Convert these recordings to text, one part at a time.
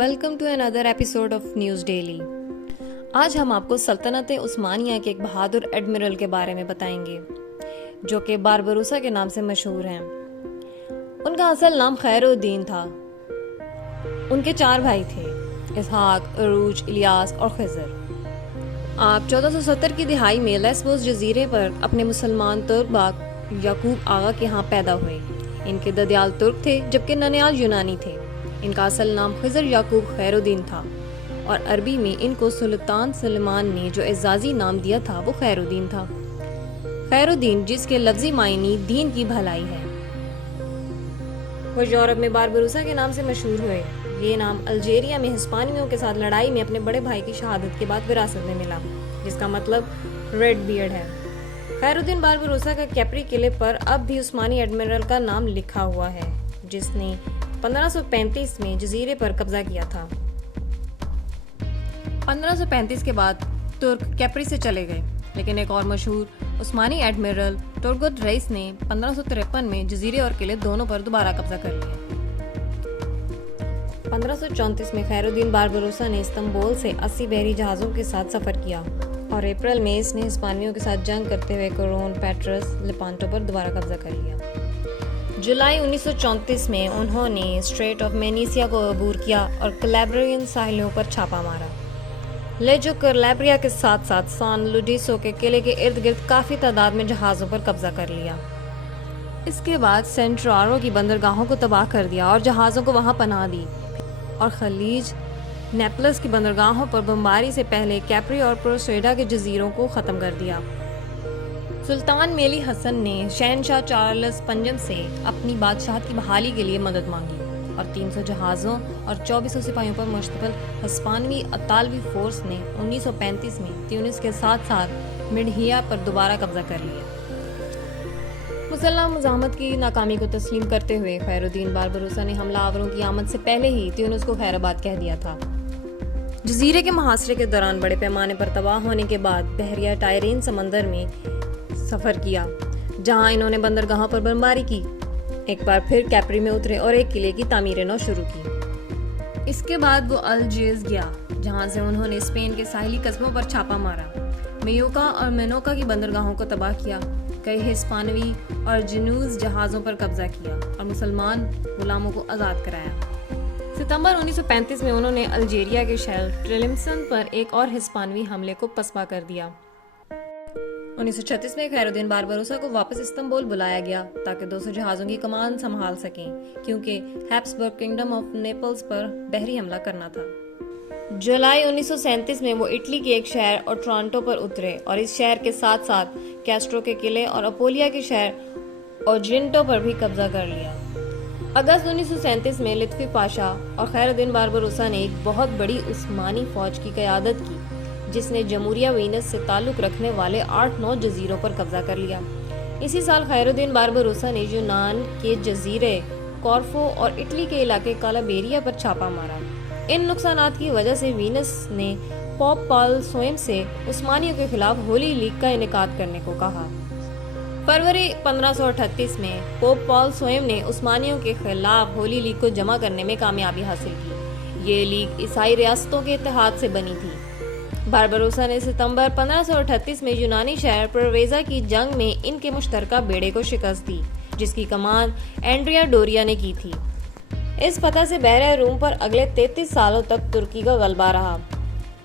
Welcome to another episode of News Daily. آج ہم آپ کو سلطنت عثمانیہ کے ایک بہادر ایڈمرل کے بارے میں بتائیں گے جو کہ باربروسا کے نام سے مشہور ہیں۔ ان کا اصل نام خیر الدین تھا۔ ان کے 4 بھائی تھے، اسحاق، عروج، الیاس اور خضر۔ آپ 1470 کی دہائی میں لیسبوس جزیرے پر اپنے مسلمان ترک باپ یعقوب آغا کے ہاں پیدا ہوئے۔ ان کے ددیال ترک تھے جبکہ ننیال یونانی تھے۔ ان کا اصل نام خضر یعقوب خیر الدین تھا اور عربی میں ان کو سلطان سلمان نے جو اعزازی نام دیا تھا وہ خیر الدین تھا۔ خیر الدین جس کے لفظی معنی دین کی بھلائی ہے۔ وہ یورپ میں باربروسا کے نام سے مشہور ہوئے۔ یہ نام الجیریا میں ہسپانویوں کے ساتھ لڑائی میں اپنے بڑے بھائی کی شہادت کے بعد وراثت میں ملا، جس کا مطلب ریڈ بیئرڈ ہے۔ خیر الدین باربروسا کا کیپری قلعے پر اب بھی عثمانی ایڈمرل کا نام لکھا ہوا ہے جس نے 1535 میں جزیرے پر قبضہ کیا تھا۔ 1535 کے بعد ترک کیپری سے چلے گئے، لیکن ایک اور مشہور عثمانی ایڈمرل ٹورگوت ریس نے 1553 میں جزیرے اور قلعے دونوں پر دوبارہ قبضہ کر لیا۔ 1534 میں خیر الدین باربروسا نے استنبول سے 80 بحری جہازوں کے ساتھ سفر کیا اور اپریل میں اس نے ہسپانویوں کے ساتھ جنگ کرتے ہوئے کورون، پیٹرس، لپانٹو پر دوبارہ قبضہ کر لیا۔ جولائی 1934 میں انہوں نے اسٹریٹ آف مینیسیا کو عبور کیا اور کلیبرین ساحلوں پر چھاپا مارا۔ لیجو کلیبریا کے ساتھ ساتھ سان لوڈیسو کے قلعے کے ارد گرد کافی تعداد میں جہازوں پر قبضہ کر لیا۔ اس کے بعد سینٹرارو کی بندرگاہوں کو تباہ کر دیا اور جہازوں کو وہاں پناہ دی اور خلیج نیپلس کی بندرگاہوں پر بمباری سے پہلے کیپری اور پروسیڈا کے جزیروں کو ختم کر دیا۔ سلطان میلی حسن نے شہنشاہ چارلس پنجم سے اپنی بادشاہت کی بحالی کے لیے مدد مانگی اور 300 جہازوں اور 2400 سپاہیوں پر مشتمل ہسپانوی اطالوی فورس نے 1935 میں تیونس کے ساتھ ساتھ مڈہیا پر دوبارہ قبضہ کر لیا۔ مسلح مزاحمت کی ناکامی کو تسلیم کرتے ہوئے خیر الدین باربروسا نے حملہ آوروں کی آمد سے پہلے ہی تیونس کو خیر آباد کہہ دیا تھا۔ جزیرے کے محاصرے کے دوران بڑے پیمانے پر تباہ ہونے کے بعد بحیرہ ٹائرین سمندر میں سفر کیا، جہاں انہوں نے بندرگاہوں پر بمباری کی، ایک بار پھر کیپری میں اترے اور ایک قلعے کی تعمیر نو شروع کی۔ اس کے بعد وہ الجیرس گیا، جہاں سے انہوں نے اسپین کے ساحلی قصبوں پر چھاپا مارا، میوکا اور مینوکا کی بندرگاہوں کو تباہ کیا، کئی ہسپانوی اور جنوز جہازوں پر قبضہ کیا اور مسلمان غلاموں کو آزاد کرایا۔ ستمبر 1935 میں انہوں نے الجیریا کے شہر ٹریلمسن پر ایک اور ہسپانوی حملے کو پسپا کر دیا۔ 1936 میں خیر الدین باربروسا کو واپس استنبول بلایا گیا تاکہ 200 جہازوں کی کمان سنبھال سکیں، کیونکہ ہیبسبرگ کنگڈم آف نیپلز پر بحری حملہ کرنا تھا۔ جولائی 1937 میں وہ اٹلی کے ایک شہر اوٹرانٹو پر اترے اور اس شہر کے ساتھ ساتھ کیسٹرو کے قلعے اور اپولیا کے شہر اوجینٹو پر بھی قبضہ کر لیا۔ اگست 1937 میں لطفی پاشا اور خیر الدین باربروسا نے ایک بہت بڑی عثمانی فوج کی قیادت کی جس نے جمہوریہ وینس سے تعلق رکھنے والے 8-9 جزیروں پر قبضہ کر لیا۔ اسی سال خیر الدین باربروسا نے یونان کے جزیرے کورفو اور اٹلی کے علاقے کالابیریا پر چھاپا مارا۔ ان نقصانات کی وجہ سے وینس نے پوپ پال سوئم سے عثمانیوں کے خلاف ہولی لیگ کا انعقاد کرنے کو کہا۔ فروری 1538 میں پوپ پال سوئم نے عثمانیوں کے خلاف ہولی لیگ کو جمع کرنے میں کامیابی حاصل کی۔ یہ لیگ عیسائی ریاستوں کے اتحاد سے بنی تھی۔ باربروسا نے ستمبر 1538 میں یونانی شہر پرویزا کی جنگ میں ان کے مشترکہ بیڑے کو شکست دی، جس کی کمان اینڈریا ڈوریا نے کی تھی۔ اس فتح سے بحیرہ روم پر اگلے 33 سالوں تک ترکی کا غلبہ رہا۔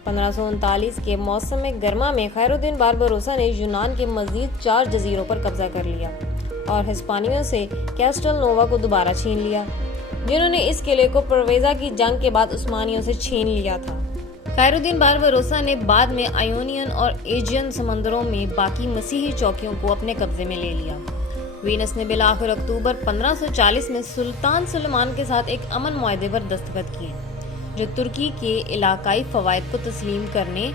1539 کے موسم گرما میں خیر الدین باربروسا نے یونان کے مزید 4 جزیروں پر قبضہ کر لیا اور ہسپانویوں سے کیسٹل نووا کو دوبارہ چھین لیا، جنہوں نے اس قلعے کو پرویزا کی جنگ کے بعد عثمانیوں سے چھین لیا تھا۔ خیر الدین باربروسا نے بعد میں آئیونین اور ایجین سمندروں میں باقی مسیحی چوکیوں کو اپنے قبضے میں لے لیا۔ وینس نے بالآخر اکتوبر 1540 میں سلطان سلمان کے ساتھ ایک امن معاہدے پر دستخط کیے، جو ترکی کے علاقائی فوائد کو تسلیم کرنے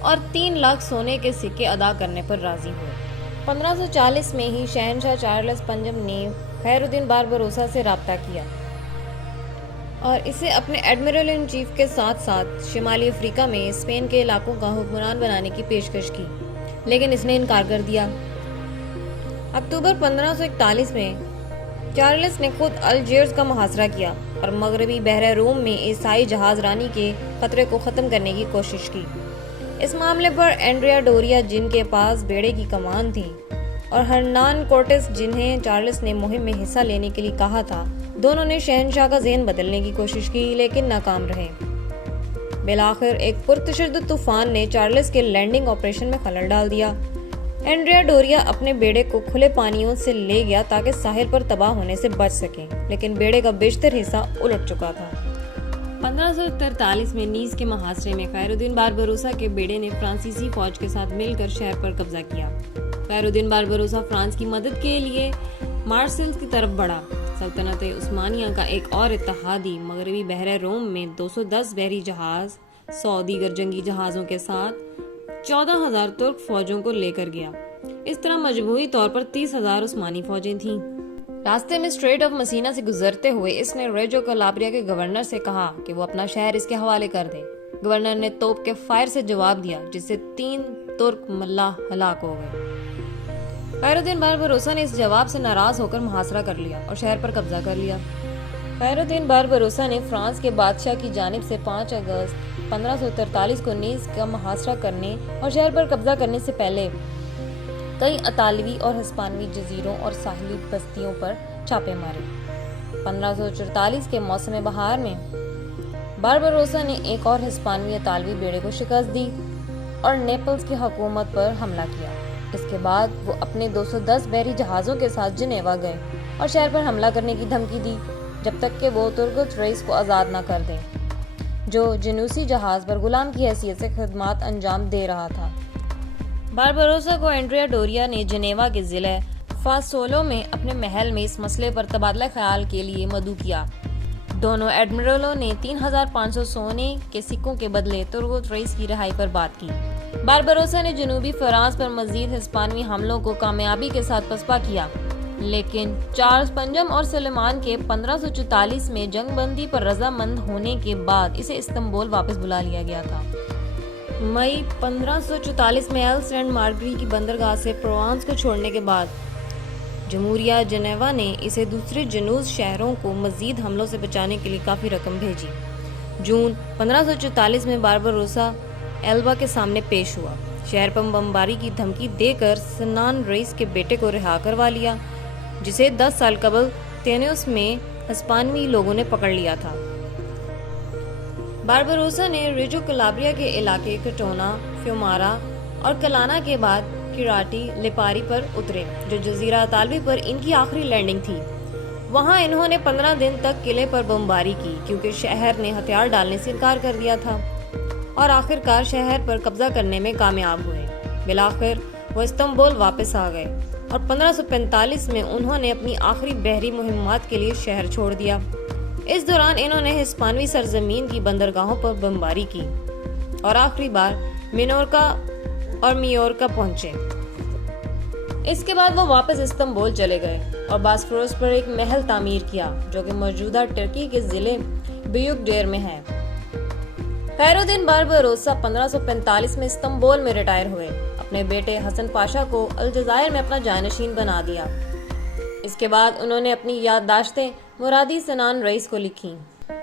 اور 3 لاکھ سونے کے سکے ادا کرنے پر راضی ہوئے۔ 1540 میں ہی شہنشاہ چارلس پنجم نے خیر الدین باربروسا سے رابطہ کیا اور اسے اپنے ایڈمرل ان چیف کے ساتھ ساتھ شمالی افریقہ میں اسپین کے علاقوں کا حکمران بنانے کی پیشکش کی، لیکن اس نے انکار کر دیا۔ اکتوبر 1541 میں چارلس نے خود الجیرس کا محاصرہ کیا اور مغربی بحر روم میں عیسائی جہاز رانی کے خطرے کو ختم کرنے کی کوشش کی۔ اس معاملے پر اینڈریا ڈوریا، جن کے پاس بیڑے کی کمان تھی، اور ہرنان کورٹس، جنہیں چارلس نے مہم میں حصہ لینے کے لیے کہا تھا، دونوں نے شہنشاہ کا ذہن بدلنے کی کوشش کی لیکن ناکام رہے۔ بالآخر ایک پرتشدد طوفان نے چارلس کے لینڈنگ آپریشن میں خلل ڈال دیا۔ اینڈریا ڈوریا اپنے بیڑے کو کھلے پانیوں سے لے گیا تاکہ ساحل پر تباہ ہونے سے بچ سکیں، لیکن بیڑے کا بیشتر حصہ الٹ چکا تھا۔ 1543 میں نیس کے محاصرے میں خیر الدین باربروسا کے بیڑے نے فرانسیسی فوج کے ساتھ مل کر شہر پر قبضہ کیا۔ خیر الدین باربروسا فرانس کی مدد کے لیے مارسیل کی طرف بڑھا۔ سلطنت عثمانیہ کا ایک اور اتحادی مغربی بحر روم میں 210 بحری جہاز، 100 دیگر جنگی جہازوں کے ساتھ 14,000 ترک فوجوں کو لے کر گیا۔ اس طرح مجموعی طور پر 30,000 عثمانی فوجیں تھیں۔ راستے میں اسٹریٹ آف مسینا سے گزرتے ہوئے اس نے ریجو کلابریا کے گورنر سے کہا کہ وہ اپنا شہر اس کے حوالے کر دے۔ گورنر نے توپ کے فائر سے جواب دیا، جس سے 3 ترک ملاح ہلاک ہو گئے۔ خیر الدین باربروسا نے اس جواب سے ناراض ہو کر محاصرہ کر لیا اور شہر پر قبضہ کر لیا۔ خیر الدین باربروسا نے فرانس کے بادشاہ کی جانب سے 5 اگست 1543 کو نیس کا محاصرہ کرنے اور شہر پر قبضہ کرنے سے پہلے کئی اطالوی اور ہسپانوی جزیروں اور ساحلی بستیوں پر چھاپے مارے۔ 1544 کے موسم بہار میں باربروسا نے ایک اور ہسپانوی اطالوی بیڑے کو شکست دی اور نیپلز کی حکومت پر حملہ کیا۔ اس کے بعد وہ اپنے 210 بحری جہازوں کے ساتھ جنیوا گئے اور شہر پر حملہ کرنے کی دھمکی دی جب تک کہ وہ ترک تھریس کو آزاد نہ کر دیں، جو جنوسی جہاز پر غلام کی حیثیت سے خدمات انجام دے رہا تھا۔ باربروسا کو اینڈریا ڈوریا نے جنیوا کے ضلع فاسولو میں اپنے محل میں اس مسئلے پر تبادلہ خیال کے لیے مدعو کیا۔ دونوں ایڈمرلوں نے 3,500 سونے کے سکوں کے بدلے ترک تھریس کی رہائی پر بات کی۔ باربروسا نے جنوبی فرانس پر مزید ہسپانوی حملوں کو کامیابی کے ساتھ پسپا کیا، لیکن چارلس پنجم اور سلیمان کے 1544 میں جنگ بندی پر رضامند ہونے کے بعد اسے استنبول واپس بلا لیا گیا تھا۔ مئی 1544 میں ایل سینٹ مارگری کی بندرگاہ سے پروانس کو چھوڑنے کے بعد جمہوریہ جنیوا نے اسے دوسرے جنوز شہروں کو مزید حملوں سے بچانے کے لیے کافی رقم بھیجی۔ جون 1544 میں باربروسا ایلبا کے سامنے پیش ہوا، شہر پر بمباری کی دھمکی دے کر سنان رئیس کے بیٹے کو رہا کروا لیا، جسے 10 سال قبل تینوس میں ہسپانوی لوگوں نے پکڑ لیا تھا۔ باربروسا نے ریجو کلابریا کے علاقے کٹونا، فیومارا اور کلانا کے بعد کراٹی لیپاری پر اترے، جو جزیرہ اطالوی پر ان کی آخری لینڈنگ تھی۔ وہاں انہوں نے 15 دن تک قلعے پر بمباری کی کیونکہ شہر نے ہتھیار ڈالنے سے انکار کر دیا تھا، اور آخرکار شہر پر قبضہ کرنے میں کامیاب ہوئے۔ بالآخر وہ استنبول واپس آ گئے اور 1545 میں انہوں نے اپنی آخری بحری مہمات کے لیے شہر چھوڑ دیا۔ اس دوران انہوں نے ہسپانوی سرزمین کی بندرگاہوں پر بمباری کی اور آخری بار مینورکا اور میورکا پہنچے۔ اس کے بعد وہ واپس استنبول چلے گئے اور باسفورس پر ایک محل تعمیر کیا جو کہ موجودہ ترکی کے ضلع بیوک ڈیر میں ہے۔ خیر الدین باربروسا 1545 میں استنبول میں ریٹائر ہوئے، اپنے بیٹے حسن پاشا کو الجزائر میں اپنا جانشین بنا دیا۔ اس کے بعد انہوں نے اپنی یادداشتیں مرادی سنان رئیس کو لکھیں۔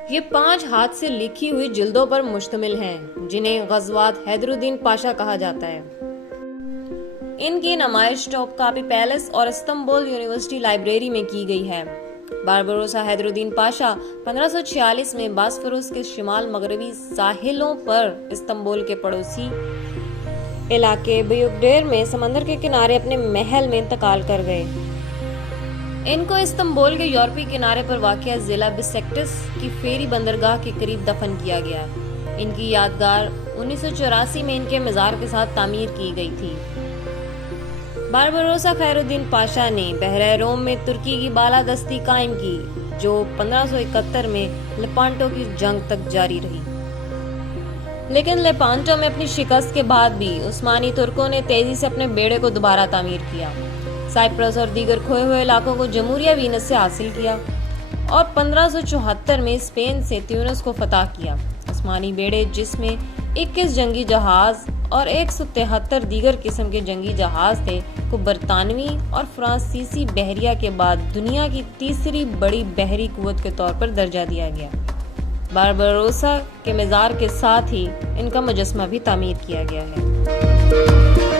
یہ 5 ہاتھ سے لکھی ہوئی جلدوں پر مشتمل ہیں، جنہیں غزوات حیدر الدین پاشا کہا جاتا ہے۔ ان کی نمائش ٹاپ کاپی پیلس اور استنبول یونیورسٹی لائبریری میں کی گئی ہے۔ باربروسا حیدر الدین پاشا 1546 میں باسفورس کے شمال مغربی ساحلوں پر استنبول کے پڑوسی علاقے بیوکڈیر میں سمندر کے کنارے اپنے محل میں انتقال کر گئے۔ ان کو استنبول کے یورپی کنارے پر واقع ضلع بسیکٹس کی فیری بندرگاہ کے قریب دفن کیا گیا۔ ان کی یادگار 1984 میں ان کے مزار کے ساتھ تعمیر کی گئی تھی۔ باربروسا خیر الدین پاشا نے بحر روم میں ترکی کی بالادستی قائم کی، جو 1571 میں لیپانٹو کی جنگ تک جاری رہی۔ لیکن لیپانٹو میں اپنی شکست کے بعد بھی عثمانی ترکوں نے تیزی سے اپنے بیڑے کو دوبارہ تعمیر کیا، سائپرس اور دیگر کھوئے ہوئے علاقوں کو جمہوریہ وینس سے حاصل کیا اور 1574 میں اسپین سے تیونس کو فتح کیا۔ عثمانی بیڑے، جس میں 21 جنگی جہاز اور 173 دیگر قسم کے جنگی جہاز تھے کو برطانوی اور فرانسیسی بحریہ کے بعد دنیا کی تیسری بڑی بحری قوت کے طور پر درجہ دیا گیا۔ بارباروسا کے مزار کے ساتھ ہی ان کا مجسمہ بھی تعمیر کیا گیا ہے۔